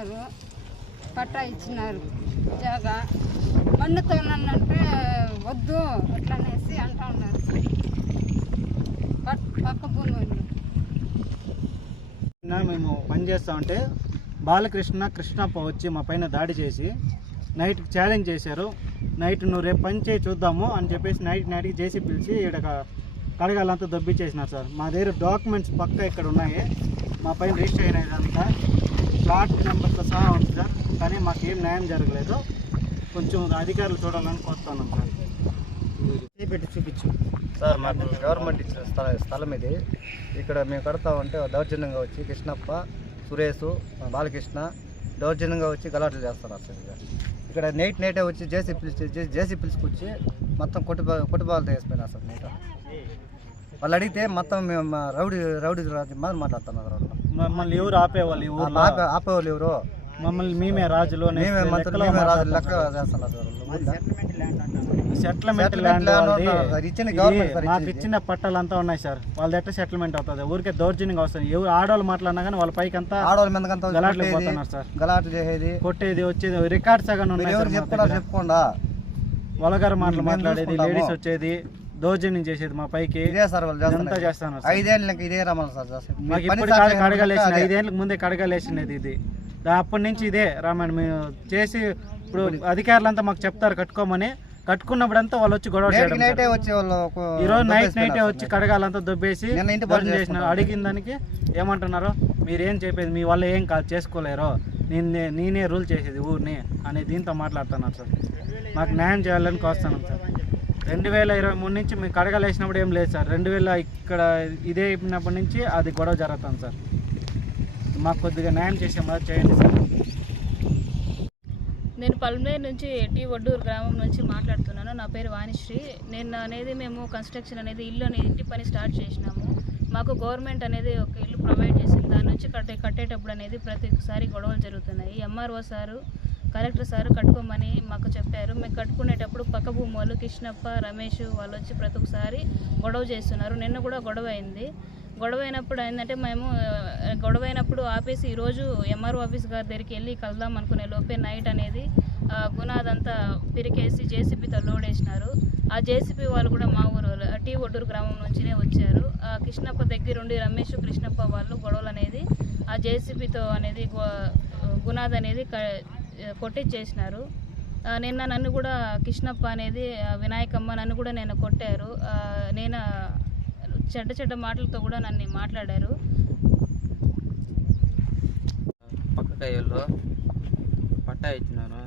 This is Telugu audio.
ఇచ్చినారు, పట్టా ఇచ్చినారు. జాగా మన్నుతానంటే వద్దు అట్లనేసి అంటా ఉన్నారు. పక్క భూమి మేము పనిచేస్తూ ఉంటే బాలకృష్ణ కృష్ణప్ప వచ్చి మా పైన దాడి చేసి నైట్ ఛాలెంజ్ చేశారు. నైట్ నువ్వు రేపు పని చేయి చూద్దాము అని చెప్పేసి నైట్కి చేసి పిలిచి ఇక్కడ కడగాలంతా దొబ్బిచ్చేసినారు సార్. మా దగ్గర డాక్యుమెంట్స్ పక్క ఇక్కడ ఉన్నాయి, మా పైన రిజిస్టర్ అయినదంతా ప్లాట్ నెంబర్తో సహా ఉంది సార్. కానీ మాకు ఏం న్యాయం జరగలేదు. కొంచెం అధికారులు చూడాలని కోరుతున్నాం సార్. పెట్టి చూపించు సార్. మాకు గవర్నమెంట్ ఇచ్చిన స్థలం ఇది. ఇక్కడ మేము కడతా ఉంటే దౌర్జన్యంగా వచ్చి కృష్ణప్ప, సురేష్, బాలకృష్ణ దౌర్జన్యంగా వచ్చి గలాటలు చేస్తున్నారు సార్. ఇక్కడ నైటే వచ్చి జేసీ పిలుచుకొచ్చి మొత్తం కొట్టుబాలతో వేసిపోయినారు సార్. నైట్ వాళ్ళు అడిగితే మొత్తం మేము రౌడీ మాట్లాడుతున్నారు. మమ్మల్ని ఎవరు ఆపేవాళ్ళు? ఆపేవాళ్ళు ఎవరు? మమ్మల్ని మేమే రాజులు, మేమే రాజులు లెక్క చేస్తున్నారు సార్. సెటిల్మెంట్ ల్యాండ్ మాకు ఇచ్చిన పట్టాలంతా ఉన్నాయి సార్. వాళ్ళది ఎట్లా సెటిల్మెంట్ అవుతుంది? ఊరికే దౌర్జన్యంగా వస్తుంది. ఎవరు ఆడవాళ్ళు మాట్లాడినా కానీ వాళ్ళ పైకి అంతా ఆడవాళ్ళ మీద గలాట్లు పోతున్నారు సార్. గలాట్లు చేసేది, కొట్టేది, వచ్చేది రికార్డ్స్ సగం చెప్పుకోండా వలగారు మాటలు మాట్లాడేది, లేడీస్ వచ్చేది, దౌర్జన్యం చేసేది మా పైకి. ఇదే సార్ వాళ్ళు చేస్తాను. 5 ఏళ్ళకి ఇదే రమ్మని సార్. మాకు ఇప్పుడు కడగలేసిన 5 ఏళ్ళకి ముందే కడగలేసినది ఇది. అప్పటి నుంచి ఇదే రామాయణం మేము చేసి ఇప్పుడు అధికారులంతా మాకు చెప్తారు కట్టుకోమని. కట్టుకున్నప్పుడంతా వాళ్ళు వచ్చి గొడవ చేయడం. ఈరోజు నైటే వచ్చి కడగాలంతా దొబ్బేసి చేసిన. అడిగిన దానికి ఏమంటున్నారు, మీరేం చెప్పేది మీ వల్ల ఏం కాదు, చేసుకోలేరు, నేనే రూల్ చేసేది ఊరిని అనే దీంతో మాట్లాడుతున్నాను సార్. మాకు న్యాయం చేయాలని కోస్తున్నాం సార్. 2023 నుంచి మేము కడగలేసినప్పుడు ఏం లేదు సార్. 2000 ఇక్కడ ఇదే అయినప్పటి నుంచి అది గొడవ జరుగుతుంది సార్. మాకు కొద్దిగా న్యాయం చేసే మొదలు చేయండి సార్. నేను పల్మేరు నుంచి టీ ఒడ్డూరు గ్రామం నుంచి మాట్లాడుతున్నాను. నా పేరు వాణిశ్రీ. నేను అనేది మేము కన్స్ట్రక్షన్ అనేది ఇంటి పని స్టార్ట్ చేసినాము. మాకు గవర్నమెంట్ అనేది ఒక ఇల్లు ప్రొవైడ్ చేసింది. దాని నుంచి కట్టేటప్పుడు అనేది ప్రతిసారి గొడవలు జరుగుతున్నాయి. ఎంఆర్ఓ సారు, కలెక్టర్ సారు కట్టుకోమని మాకు చెప్పారు. మేము కట్టుకునేటప్పుడు పక్క భూమి వాళ్ళు కృష్ణప్ప, రమేష్ వాళ్ళు వచ్చి ప్రతి ఒక్కసారి గొడవ చేస్తున్నారు. నిన్న కూడా గొడవ అయింది. గొడవ అయినప్పుడు ఏంటంటే మేము గొడవైనప్పుడు ఆపేసి ఈరోజు ఎంఆర్ఓ ఆఫీస్ గారి దగ్గరికి వెళ్ళి కలుద్దాం అనుకునే లోపే నైట్ అనేది గునాదంతా పిరికేసి జేసీబీతో లోడ్ వేసినారు. ఆ జేసీబీ వాళ్ళు కూడా మా ఊరు టీ ఒడ్డూరు గ్రామం నుంచినే వచ్చారు. కృష్ణప్ప దగ్గరుండి రమేష్, కృష్ణప్ప వాళ్ళు గొడవలు అనేది ఆ జేసీబీతో అనేది గునాద్ అనేది కొట్టించేసినారు. నిన్న నన్ను కూడా కృష్ణప్ప అనేది వినాయకమ్మ నన్ను కూడా నేను కొట్టారు. నేను చెడ్డ మాటలతో కూడా నన్ను మాట్లాడారు. పక్క కయ్యల్లో పట్టా ఇచ్చినాను.